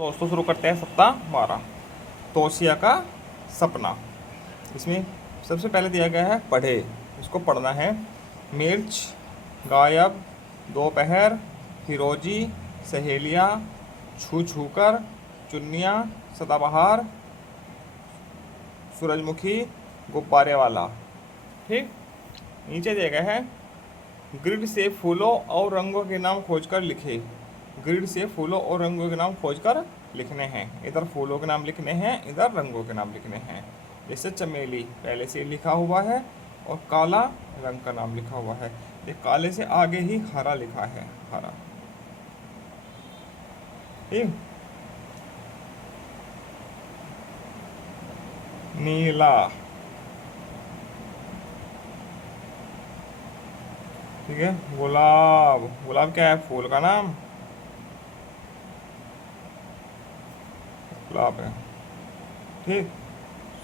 दोस्तों शुरू करते हैं सप्ताह 12 तोशिया का सपना। इसमें सबसे पहले दिया गया है पढ़े, इसको पढ़ना है। मिर्च, गायब, दोपहर, फिरोजी, सहेलियाँ, छू छू कर, चुन्नियाँ, सदाबहार, सूरजमुखी, गुब्बारे वाला। ठीक। नीचे दिया गया है ग्रिड से फूलों और रंगों के नाम खोजकर लिखे। ग्रिड से फूलों और रंगों के नाम खोजकर लिखने हैं। इधर फूलों के नाम लिखने हैं, इधर रंगों के नाम लिखने हैं। जैसे चमेली पहले से लिखा हुआ है और काला रंग का नाम लिखा हुआ है। ये काले से आगे ही हरा लिखा है, हरा। ठीक। नीला। ठीक है। गुलाब, गुलाब क्या है? फूल का नाम गुलाब है। ठीक।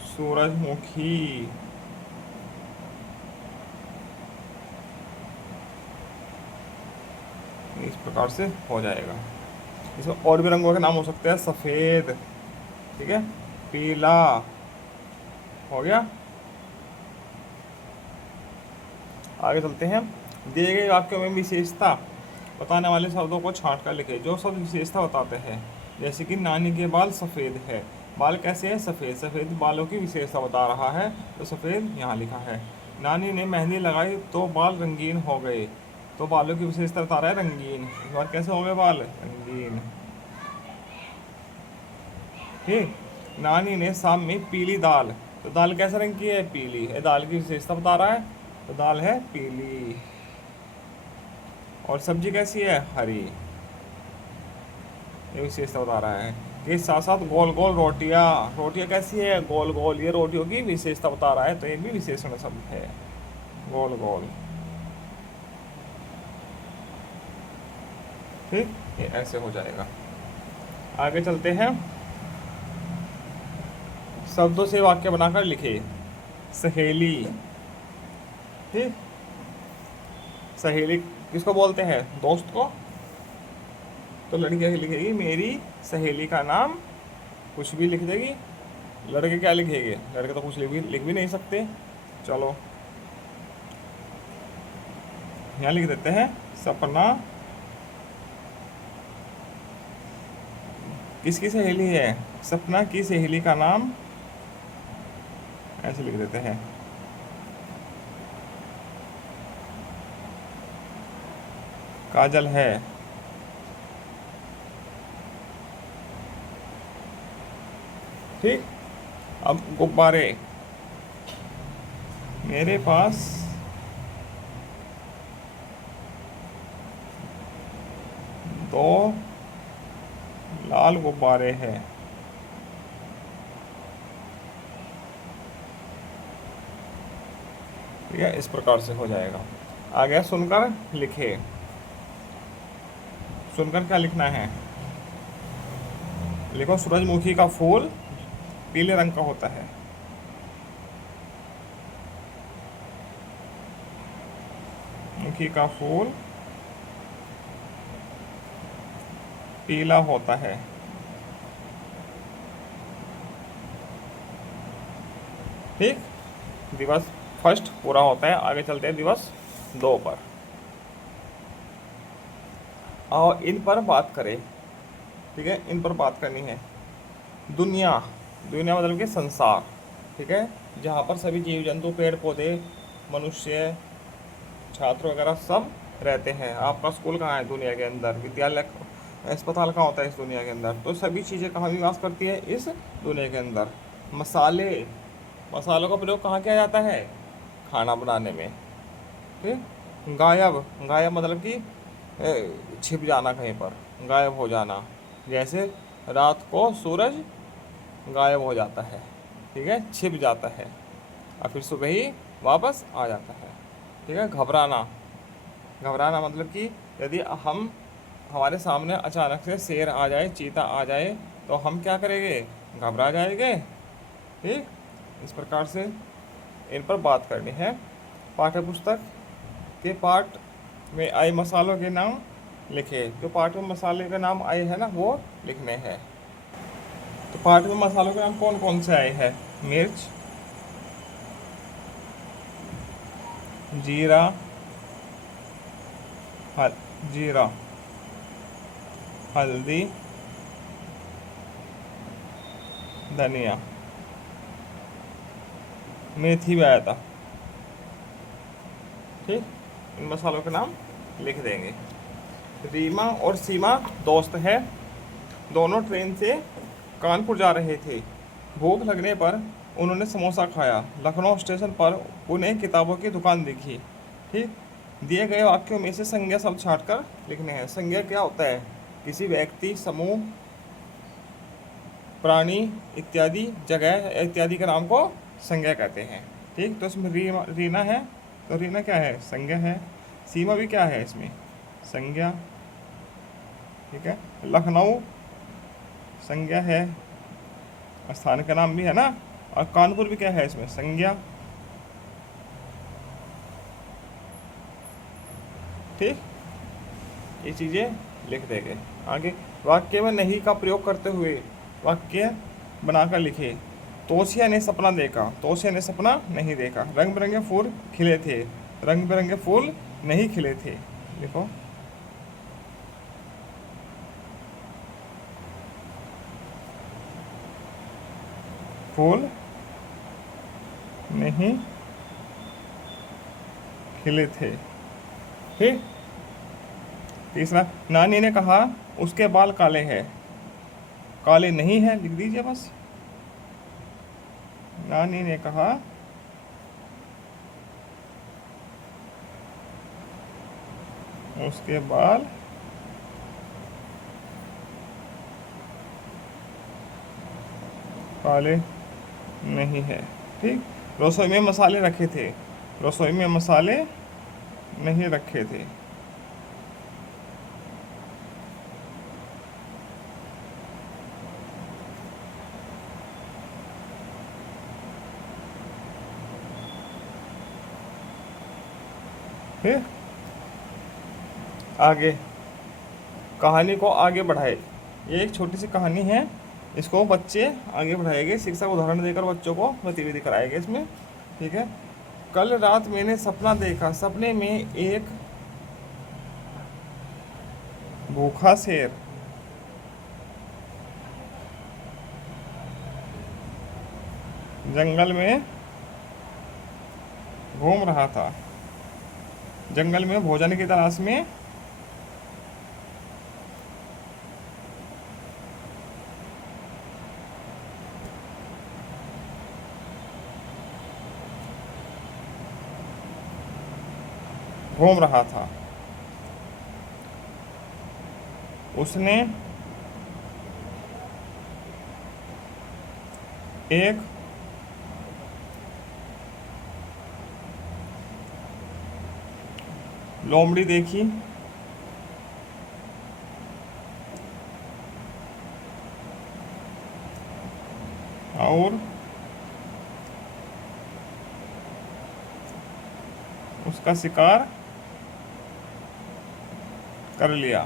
सूरजमुखी। इस प्रकार से हो जाएगा। इसमें और भी रंगों के नाम हो सकते हैं। सफ़ेद, ठीक है, पीला, हो गया। आगे चलते हैं। दिए गए वाक्यों में विशेषता बताने वाले शब्दों को छांट कर लिखे। जो शब्द विशेषता बताते हैं, जैसे कि नानी के बाल सफ़ेद है। बाल कैसे है? सफ़ेद। सफ़ेद बालों की विशेषता बता रहा है, तो सफ़ेद यहाँ लिखा है। नानी ने मेहंदी लगाई तो बाल रंगीन हो गए, तो बालों की विशेषता बता रहा है रंगीन। इस बार कैसे हो गए बाल? रंगीन। ठीक। नानी ने शाम में पीली दाल, तो दाल कैसे रंग की है? पीली है। दाल की विशेषता बता रहा है, तो दाल है पीली। और सब्जी कैसी है? हरी। ये विशेषता बता रहा है। के साथ साथ गोल गोल रोटियां, रोटियां कैसी है? गोल गोल। ये रोटियों की विशेषता बता रहा है, तो ये भी विशेषण शब्द है, गोल गोल। ठीक। ये ऐसे हो जाएगा। आगे चलते हैं। शब्दों से वाक्य बनाकर लिखे। सहेली। ठीक। सहेली किसको बोलते हैं? दोस्त को। तो लड़की लिखेगी मेरी सहेली का नाम, कुछ भी लिख देगी। लड़के क्या लिखेंगे? लड़के तो कुछ लिख भी नहीं सकते। चलो यहाँ लिख देते हैं सपना किसकी सहेली है? सपना की सहेली का नाम, ऐसे लिख देते हैं। काजल है। ठीक। अब गुब्बारे। मेरे पास दो लाल गुब्बारे हैं। ठीक है, इस प्रकार से हो जाएगा। आ गया सुनकर लिखे। सुनकर क्या लिखना है? लिखो सूरजमुखी का फूल पीले रंग का होता है। मुखी का फूल पीला होता है। ठीक। दिवस फर्स्ट पूरा होता है। आगे चलते हैं दिवस 2 पर। और इन पर बात करें। ठीक है, इन पर बात करनी है। दुनिया, दुनिया मतलब कि संसार। ठीक है, जहाँ पर सभी जीव जंतु, पेड़ पौधे, मनुष्य, छात्र वगैरह सब रहते हैं। आपका स्कूल कहाँ है? दुनिया के अंदर। विद्यालय, अस्पताल कहाँ होता है? इस दुनिया के अंदर। तो सभी चीज़ें कहाँ निवास करती है? इस दुनिया के अंदर। मसाले, मसालों का प्रयोग कहाँ किया जाता है? खाना बनाने में। ठीक। गायब, गायब मतलब कि छिप जाना कहीं पर, गायब हो जाना। जैसे रात को सूरज गायब हो जाता है, ठीक है, छिप जाता है, और फिर सुबह ही वापस आ जाता है। ठीक है। घबराना, घबराना मतलब कि यदि हम हमारे सामने अचानक से शेर आ जाए, चीता आ जाए, तो हम क्या करेंगे? घबरा जाएंगे। ठीक। इस प्रकार से इन पर बात करनी है। पाठ्य पुस्तक के पाठ में आए मसालों के नाम लिखे। जो पाठ में मसाले के नाम आए हैं ना, वो लिखने हैं। तो पाठ में मसालों के नाम कौन कौन से आए हैं? मिर्च, जीरा, हल जीरा, हल्दी, धनिया, मेथी भी आया था। ठीक, इन मसालों के नाम लिख देंगे। रीमा और सीमा दोस्त है। दोनों ट्रेन से कानपुर जा रहे थे। भूख लगने पर उन्होंने समोसा खाया। लखनऊ स्टेशन पर उन्हें किताबों की दुकान दिखी। ठीक, दिए गए वाक्यों में से संज्ञा शब्द छांटकर लिखने हैं। संज्ञा क्या होता है? किसी व्यक्ति, समूह, प्राणी इत्यादि, जगह इत्यादि के नाम को संज्ञा कहते हैं। ठीक, तो इसमें रीना है, तो रीना क्या है? संज्ञा है। सीमा भी क्या है इसमें? संज्ञा। ठीक है, लखनऊ संज्ञा है, स्थान का नाम भी है ना। और कानपुर भी क्या है इसमें? संज्ञा। ठीक, ये चीज़ें लिख देंगे। आगे, वाक्य में नहीं का प्रयोग करते हुए वाक्य बनाकर लिखे। तोशिया ने सपना देखा। तोशिया ने सपना नहीं देखा। रंग बिरंगे फूल खिले थे। रंग बिरंगे फूल नहीं खिले थे। देखो, फूल नहीं खिले थे। ठीक, तीसरा, नानी ने कहा उसके बाल काले हैं। काले नहीं है लिख दीजिए बस। नानी ने कहा उसके बाल काले नहीं है। ठीक, रसोई में मसाले रखे थे। रसोई में मसाले नहीं रखे थे। फिर आगे, कहानी को आगे बढ़ाए। ये एक छोटी सी कहानी है, इसको बच्चे आगे बढ़ाएंगे। शिक्षक उदाहरण देकर बच्चों को गतिविधि कराएंगे इसमें। ठीक है, कल रात मैंने सपना देखा। सपने में एक भूखा शेर जंगल में घूम रहा था। जंगल में भोजन की तलाश में घूम रहा था। उसने एक लोमड़ी देखी। और उसका शिकार कर लिया।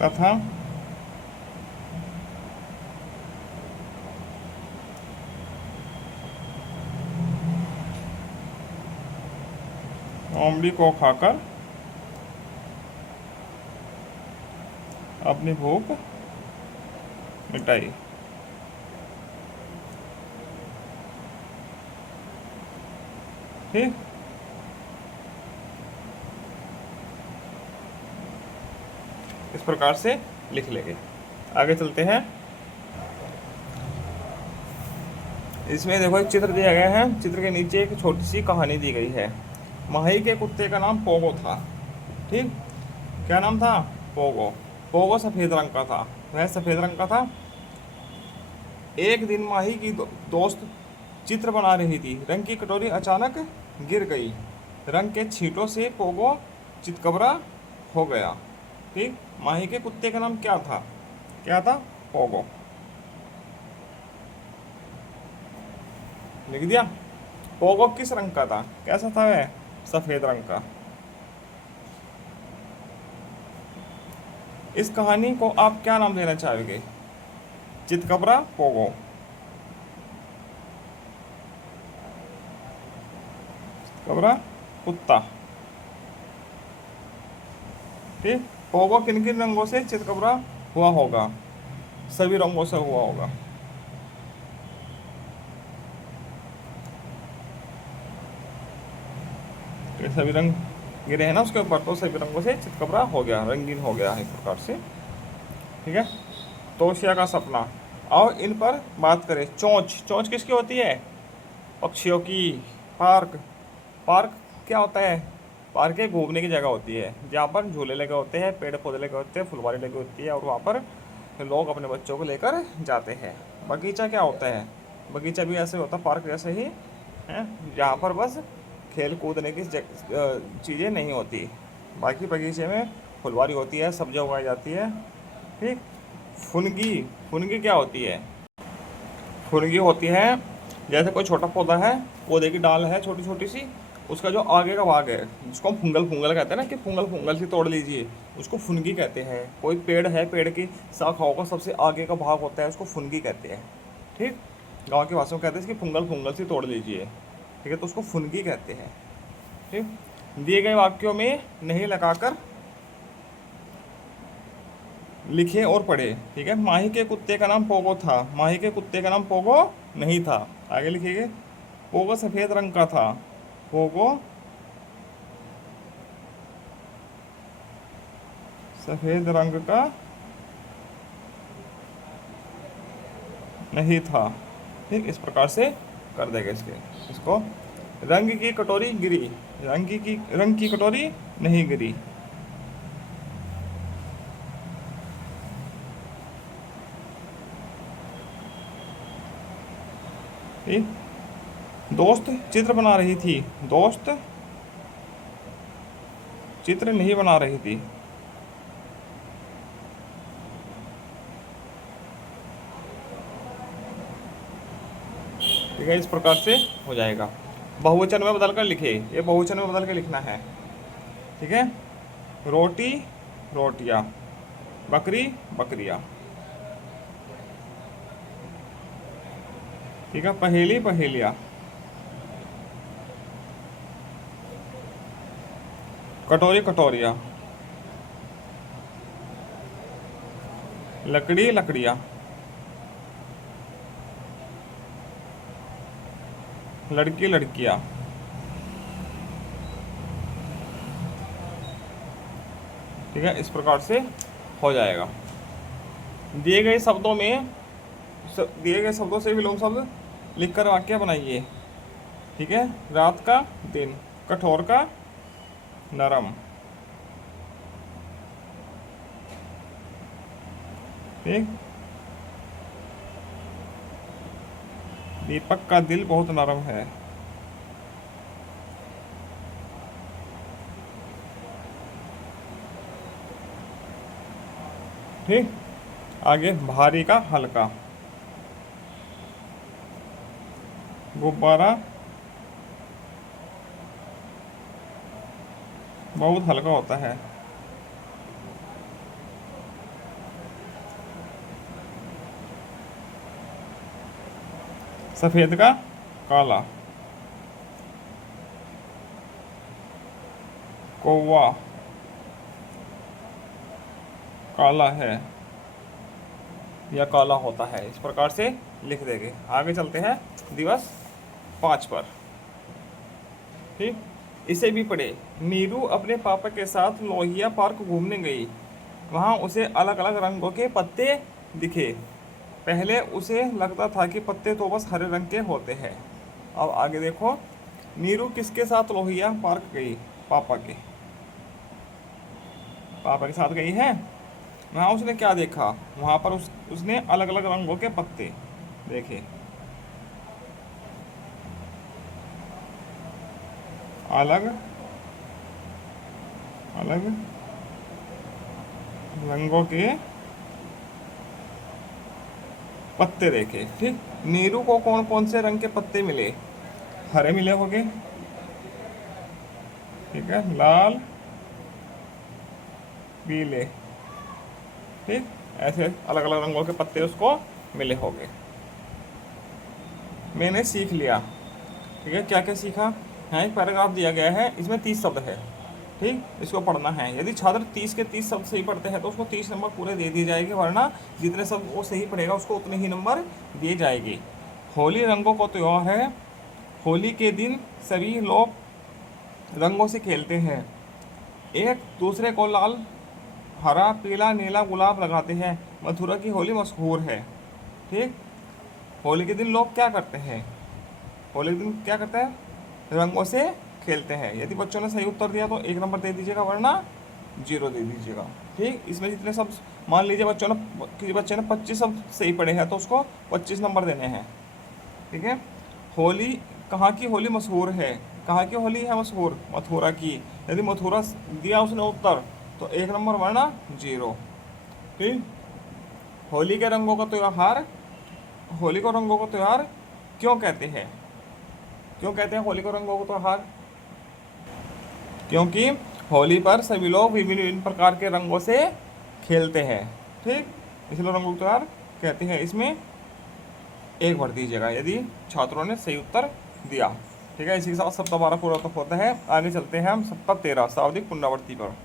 तथा लोमड़ी को खाकर अपनी भूख मिटाई। ठीक, इस प्रकार से लिख लेंगे। आगे चलते हैं। इसमें देखो एक चित्र दिया गया है। चित्र के नीचे एक छोटी सी कहानी दी गई है। माही के कुत्ते का नाम पोगो था। ठीक, क्या नाम था? पोगो। पोगो सफ़ेद रंग का था। वह सफ़ेद रंग का था। एक दिन माही की दोस्त चित्र बना रही थी। रंग की कटोरी अचानक गिर गई। रंग के छींटों से पोगो चितकबरा हो गया। ठीक, माही के कुत्ते का नाम क्या था? क्या था? पोगो। लिख दिया। पोगो किस रंग का था? कैसा था वह? सफ़ेद रंग का। इस कहानी को आप क्या नाम देना चाहोगे? चितकबरा, पोगो। चितकबरा, कुत्ता। ठीक। पोगो किन किन रंगों से चितकबरा हुआ होगा? सभी रंगों से हुआ होगा। तो सभी रंग गिरे हैं ना उसके ऊपर, तो सभी रंगों से चितकबरा हो गया, रंगीन हो गया है इस प्रकार से। ठीक है। तोशिया का सपना। आओ इन पर बात करें। चोंच, चोंच किसकी होती है? पक्षियों की। पार्क, पार्क क्या होता है? पार्क एक घूमने की जगह होती है जहाँ पर झूले लगे होते हैं, पेड़ पौधे लगे होते हैं, फुलवारी लगी होती है और वहाँ पर लोग अपने बच्चों को लेकर जाते हैं। बगीचा क्या होता है? बगीचा भी ऐसे होता है पार्क जैसे ही है, जहाँ पर बस खेल कूदने की चीज़ें नहीं होती। बाकी बगीचे में फुलवारी होती है, सब्जियाँ उगाई जाती है। ठीक। फुनगी, फुनगी क्या होती है? फुनगी होती है जैसे कोई छोटा पौधा है, पौधे की डाल है छोटी छोटी सी, उसका जो आगे का भाग है जिसको हम फुंगल फुंगल कहते हैं ना, कि फुंगल फुंगल सी तोड़ लीजिए, उसको फुनगी कहते हैं। कोई पेड़ है, पेड़ की शाखाओं का सबसे आगे का भाग होता है, उसको फुनगी कहते हैं। ठीक। गाँव की भाषा में कहते हैं इसकी फुंगल फुंगल सी तोड़ लीजिए। ठीक है, तो उसको फुनगी कहते हैं। ठीक। दिए गए वाक्यों में नहीं लगाकर लिखे और पढ़े। ठीक है। माही के कुत्ते का नाम पोगो था। माही के कुत्ते का नाम पोगो नहीं था। आगे लिखिए। पोगो सफेद रंग का था। पोगो सफेद रंग का नहीं था। ठीक। इस प्रकार से कर देगा इसको। रंग की कटोरी गिरी। रंग की कटोरी नहीं गिरी। ठीक। दोस्त चित्र बना रही थी। दोस्त चित्र नहीं बना रही थी। ठीक है, इस प्रकार से हो जाएगा। बहुवचन में बदल कर लिखे, ये बहुवचन में बदल के लिखना है। ठीक है। रोटी, रोटियाँ। बकरी, बकरियाँ। ठीक है। पहेली, पहेलियाँ। कटोरी, कटोरियाँ। लकड़ी, लकड़ियाँ। लड़की, लड़कियाँ। ठीक है, इस प्रकार से हो जाएगा। दिए गए शब्दों में दिए गए शब्दों से विलोम शब्द लिखकर वाक्य बनाइए। ठीक है। रात का, दिन। कठोर का, नरम। ठीक। दीपक का दिल बहुत नरम है। ठीक। आगे भारी का, हल्का। गुब्बारा बहुत हल्का होता है। सफेद का, काला। कौवा काला है या काला होता है। इस प्रकार से लिख देंगे। आगे चलते हैं दिवस 5 पर। ठीक। इसे भी पढ़े। नीरू अपने पापा के साथ लोहिया पार्क घूमने गई। वहाँ उसे अलग अलग रंगों के पत्ते दिखे। पहले उसे लगता था कि पत्ते तो बस हरे रंग के होते हैं। अब आगे देखो। नीरू किसके साथ लोहिया पार्क गई? पापा के। पापा के साथ गई है। वहाँ उसने क्या देखा? वहाँ पर उसने अलग अलग रंगों के पत्ते देखे। अलग अलग रंगों के पत्ते देखे। ठीक। नीरू को कौन कौन से रंग के पत्ते मिले? हरे मिले होंगे। ठीक है। लाल, पीले। ठीक, ऐसे अलग अलग रंगों के पत्ते उसको मिले होंगे। मैंने सीख लिया, ठीक है, क्या क्या सीखा है। एक पैराग्राफ दिया गया है, इसमें 30 शब्द है, ठीक, इसको पढ़ना है। यदि छात्र 30 के 30 शब्द सही पढ़ते हैं तो उसको 30 नंबर पूरे दे दिए जाएंगे, वरना जितने शब्द वो सही पढ़ेगा उसको उतने ही नंबर दिए जाएंगे। होली रंगों का त्यौहार है। होली के दिन सभी लोग रंगों से खेलते हैं, एक दूसरे को लाल हरा पीला नीला गुलाब लगाते हैं। मथुरा की होली मशहूर है, ठीक। होली के दिन लोग क्या करते हैं, होली के दिन क्या करते हैं, रंगों से खेलते हैं। यदि बच्चों ने सही उत्तर दिया तो 1 नंबर दे दीजिएगा, वरना 0 दे दीजिएगा, ठीक। इसमें जितने सब, मान लीजिए बच्चों ने, किसी बच्चे ने 25 शब्द सही पढ़े हैं तो उसको 25 नंबर देने हैं, ठीक है। होली, कहाँ की होली मशहूर है, कहाँ की होली है मशहूर, मथुरा की। यदि मथुरा दिया उसने उत्तर तो 1 नंबर, वरना 0, ठीक। होली के रंगों का त्यौहार, होली को रंगों का त्यौहार क्यों कहते हैं, क्यों कहते हैं होली को रंगों का त्यौहार, क्योंकि होली पर सभी लोग विभिन्न विभिन्न प्रकार के रंगों से खेलते हैं, ठीक, इसलिए रंगों का त्यौहार कहते हैं। इसमें 1 भर दीजिएगा यदि छात्रों ने सही उत्तर दिया, ठीक है। इसी के साथ सप्ताह 12 पूरा होता है। आगे चलते हैं हम सप्ताह 13 शाब्दिक पुनरावृत्ति पर।